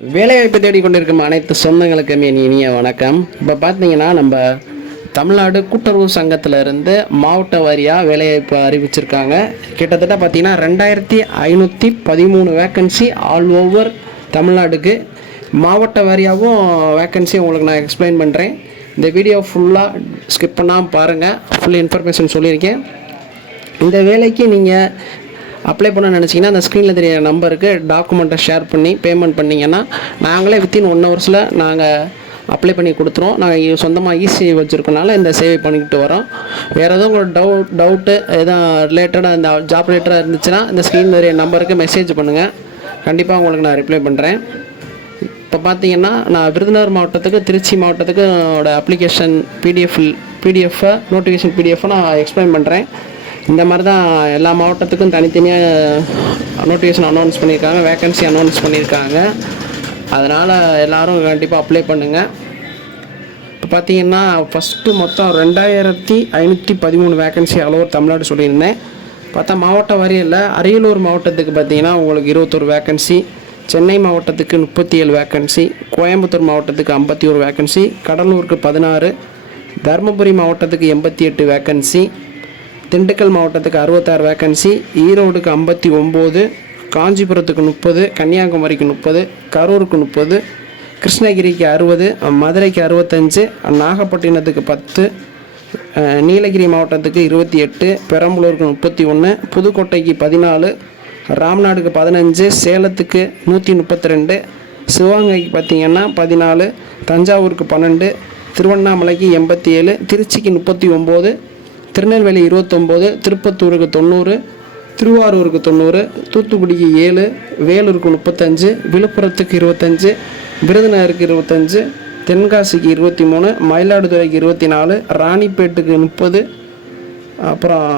வேலைவாய்ப்பு தேடிக்கொண்டிருக்கும் அனைத்து சொந்தங்களுக்கும் என் இனிய வணக்கம். இப்போ பார்த்தீங்கன்னா நம்ம தமிழ்நாடு கூட்டுறவு சங்கத்தில் இருந்து மாவட்ட வாரியாக வேலைவாய்ப்பு அறிவிச்சிருக்காங்க. கிட்டத்தட்ட பார்த்தீங்கன்னா 2513 வேக்கன்சி ஆல் ஓவர் தமிழ்நாடுக்கு. மாவட்ட வாரியாகவும் வேக்கன்சி உங்களுக்கு நான் எக்ஸ்பிளைன் பண்ணுறேன். இந்த வீடியோ ஃபுல்லாக ஸ்கிப் பண்ணாமல் பாருங்கள். ஃபுல் இன்ஃபர்மேஷன் சொல்லியிருக்கேன். இந்த வேலைக்கு நீங்கள் அப்ளை பண்ண நினச்சிங்கன்னா அந்த ஸ்க்ரீனில் தெரிய நம்பருக்கு டாக்குமெண்ட்டை ஷேர் பண்ணி பேமெண்ட் பண்ணிங்கன்னா நாங்களே வித்தின் 1 ஹவர்ஸில் நாங்கள் அப்ளை பண்ணி கொடுத்துருவோம். நாங்கள் சொந்தமாக இசேவை வச்சுருக்கனால இந்த சேவை பண்ணிக்கிட்டு வரோம். வேறு எதுவும் உங்களோட டவுட்டு எதுவும் ரிலேட்டடாக இந்த ஜாப் ரிலேட்டடாக இருந்துச்சுன்னா இந்த ஸ்க்ரீனில் தெரிய நம்பருக்கு மெசேஜ் பண்ணுங்கள். கண்டிப்பாக உங்களுக்கு நான் ரிப்ளை பண்ணுறேன். இப்போ பார்த்தீங்கன்னா நான் விருதுநகர் மாவட்டத்துக்கு திருச்சி மாவட்டத்துக்கு அப்ளிகேஷன் பிடிஎஃப்பை நோட்டிஃபிகேஷன் பிடிஎஃப்பை நான் எக்ஸ்பிளைன் பண்ணுறேன். இந்த மாதிரி தான் எல்லா மாவட்டத்துக்கும் தனித்தனியாக நோட்டிஃபிகேஷன் அனௌன்ஸ் பண்ணியிருக்காங்க, வேக்கன்சி அனௌன்ஸ் பண்ணியிருக்காங்க. அதனால் எல்லோரும் கண்டிப்பாக அப்ளை பண்ணுங்கள். இப்போ பார்த்தீங்கன்னா ஃபஸ்ட்டு மொத்தம் 2513 வேக்கன்சி அளவு தமிழ்நாடு சொல்லியிருந்தேன். பார்த்தா மாவட்ட வாரியில் அரியலூர் மாவட்டத்துக்கு பார்த்தீங்கன்னா உங்களுக்கு 21 வேக்கன்சி, சென்னை மாவட்டத்துக்கு 37 வேக்கன்சி, கோயம்புத்தூர் மாவட்டத்துக்கு 51 வேக்கன்சி, கடலூருக்கு 16, தருமபுரி மாவட்டத்துக்கு 88 வேக்கன்சி, திண்டுக்கல் மாவட்டத்துக்கு 66 வேக்கன்சி, ஈரோடுக்கு 59, காஞ்சிபுரத்துக்கு 30, கன்னியாகுமரிக்கு 30, கரூருக்கு 30, கிருஷ்ணகிரிக்கு 60, மதுரைக்கு 65, நாகப்பட்டினத்துக்கு 10, நீலகிரி மாவட்டத்துக்கு 28, பெரம்பலூருக்கு 31, புதுக்கோட்டைக்கு 14, ராம்நாடுக்கு 15, சேலத்துக்கு 132, சிவகங்கைக்கு பார்த்திங்கன்னா 14, தஞ்சாவூருக்கு 12, திருவண்ணாமலைக்கு 87, திருச்சிக்கு 39, திருநெல்வேலி 29, திருப்பத்தூருக்கு 90, திருவாரூருக்கு 90, தூத்துக்குடிக்கு 7, வேலூருக்கு 35, விழுப்புரத்துக்கு 25, விருதுநகருக்கு 25, தென்காசிக்கு 23, மயிலாடுதுறைக்கு 24, ராணிப்பேட்டுக்கு 30, அப்புறம்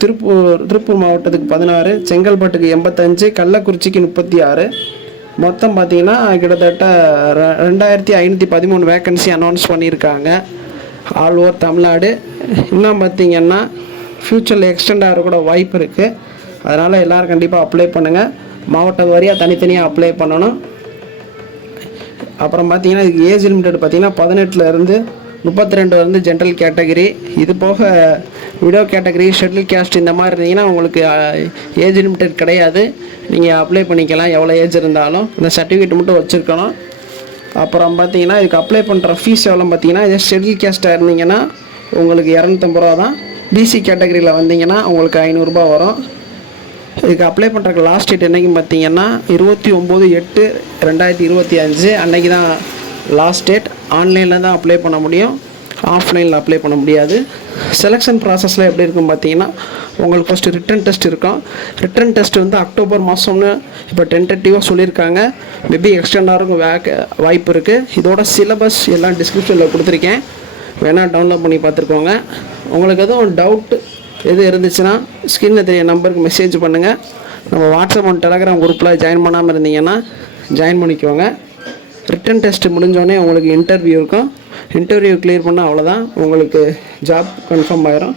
திருப்பூர் மாவட்டத்துக்கு 16, செங்கல்பட்டுக்கு 85, கள்ளக்குறிச்சிக்கு 36. மொத்தம் பார்த்திங்கன்னா கிட்டத்தட்ட 2513 வேக்கன்சி அனௌன்ஸ் பண்ணியிருக்காங்க ஆல் ஓவர் தமிழ்நாடு. இன்னும் பார்த்திங்கன்னா ஃப்யூச்சரில் எக்ஸ்டெண்ட் ஆகிற கூட வாய்ப்பு இருக்குது. அதனால் எல்லோரும் கண்டிப்பாக அப்ளை பண்ணுங்கள். மாவட்ட வாரியாக தனித்தனியாக அப்ளை பண்ணணும். அப்புறம் பார்த்திங்கன்னா இதுக்கு ஏஜ் லிமிட்டட் பார்த்திங்கன்னா 18லேருந்து 32 வந்து ஜென்ரல் கேட்டகரி. இது போக விடோ கேட்டகரி, ஷெட்யூல் கேஸ்ட் இந்த மாதிரி இருந்தீங்கன்னா உங்களுக்கு ஏஜ் லிமிட்டட் கிடையாது. நீங்கள் அப்ளை பண்ணிக்கலாம் எவ்வளோ ஏஜ் இருந்தாலும். இந்த சர்டிஃபிகேட் மட்டும் வச்சுருக்கணும். அப்புறம் பார்த்தீங்கன்னா இதுக்கு அப்ளை பண்ணுற ஃபீஸ் எவ்வளோ பார்த்தீங்கன்னா, இதே ஷெட்யூல் கேஸ்ட்டாக இருந்தீங்கன்னா உங்களுக்கு 250 ரூபா தான். பிசி கேட்டகரியில் வந்தீங்கன்னா உங்களுக்கு 500 ரூபா வரும். இதுக்கு அப்ளை பண்ணுறதுக்கு லாஸ்ட் டேட் என்றைக்கும் பார்த்தீங்கன்னா 29/8/2025 அன்றைக்கி தான் லாஸ்ட் டேட். ஆன்லைனில் தான் அப்ளை பண்ண முடியும், ஆஃப்லைனில் அப்ளை பண்ண முடியாது. செலெக்ஷன் ப்ராசஸில் எப்படி இருக்கும் பார்த்தீங்கன்னா, உங்களுக்கு ஃபஸ்ட்டு ரிட்டன் டெஸ்ட் இருக்கும். ரிட்டன் டெஸ்ட் வந்து அக்டோபர் மாதம்னு இப்போ டென்டேட்டிவாக சொல்லியிருக்காங்க. மேபி எக்ஸ்டெண்ட் ஆகிறதுக்கு வாய்ப்பு இருக்குது. இதோட சிலபஸ் எல்லாம் டிஸ்கிரிப்ஷனில் கொடுத்துருக்கேன், வேணால் டவுன்லோட் பண்ணி பார்த்துருக்கோங்க. உங்களுக்கு எதுவும் டவுட் எது இருந்துச்சுன்னா ஸ்க்ரீனில் தெரிய நம்பருக்கு மெசேஜ் பண்ணுங்கள். நம்ம வாட்ஸ்அப் அண்ட் டெலகிராம் குரூப்பில் ஜாயின் பண்ணாமல் இருந்தீங்கன்னா ஜாயின் பண்ணிக்கோங்க. ரிட்டன் டெஸ்ட் முடிஞ்சோடனே உங்களுக்கு இன்டர்வியூ இருக்கும். இன்டர்வியூ கிளியர் பண்ணால் அவ்வளோதான், உங்களுக்கு ஜாப் கன்ஃபார்ம் ஆகிரும்.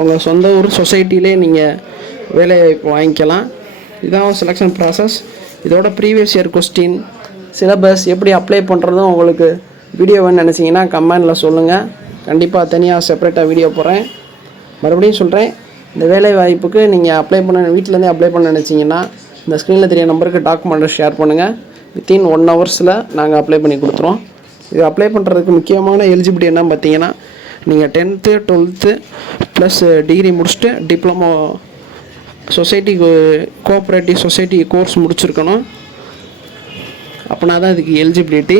உங்கள் சொந்த ஊர் சொசைட்டிலே நீங்கள் வேலை வாங்கிக்கலாம். இதான் செலெக்ஷன் ப்ராசஸ். இதோட ப்ரீவியஸ் இயர் கொஸ்டின், சிலபஸ் எப்படி அப்ளை பண்ணுறதும் உங்களுக்கு வீடியோ வேணும்னு நினச்சிங்கன்னா கமெண்டில் சொல்லுங்கள். கண்டிப்பாக தனியாக செப்பரேட்டாக வீடியோ போடுறேன். மறுபடியும் சொல்கிறேன், இந்த வேலை வாய்ப்புக்கு நீங்கள் அப்ளை பண்ண வீட்டிலேருந்தே அப்ளை பண்ண நினச்சிங்கன்னா இந்த ஸ்க்ரீனில் தெரிய நம்பருக்கு டாக்குமெண்ட்டை ஷேர் பண்ணுங்கள். வித்தின் 1 ஹவர்ஸில் நாங்கள் அப்ளை பண்ணி கொடுத்துருவோம். இது அப்ளை பண்ணுறதுக்கு முக்கியமான எலிஜிபிலிட்டி என்ன பார்த்தீங்கன்னா, நீங்கள் 10th 12th ப்ளஸ் டிகிரி முடிச்சுட்டு diploma society cooperative society course முடிச்சிருக்கணும். அப்படின்னா தான் இதுக்கு எலிஜிபிலிட்டி.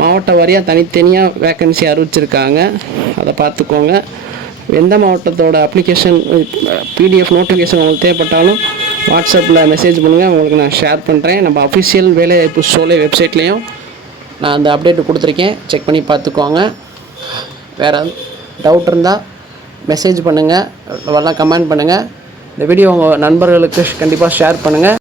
மாவட்ட வாரியாக தனித்தனியாக வேக்கன்சி அறிவிச்சிருக்காங்க, அதை பார்த்துக்கோங்க. எந்த மாவட்டத்தோட அப்ளிகேஷன் பிடிஎஃப் நோட்டிஃபிகேஷன் உங்களுக்கு தேவைப்பட்டாலும் வாட்ஸ்அப்பில் மெசேஜ் பண்ணுங்கள், உங்களுக்கு நான் ஷேர் பண்ணுறேன். நம்ம அஃபிஷியல் வேலைவாய்ப்பு சோலை வெப்சைட்லேயும் நான் அந்த அப்டேட் கொடுத்துருக்கேன், செக் பண்ணி பார்த்துக்கோங்க. வேறு டவுட் இருந்தால் மெசேஜ் பண்ணுங்கள், வரலாம் கமெண்ட் பண்ணுங்கள். இந்த வீடியோ உங்கள் நண்பர்களுக்கு கண்டிப்பாக ஷேர் பண்ணுங்கள்.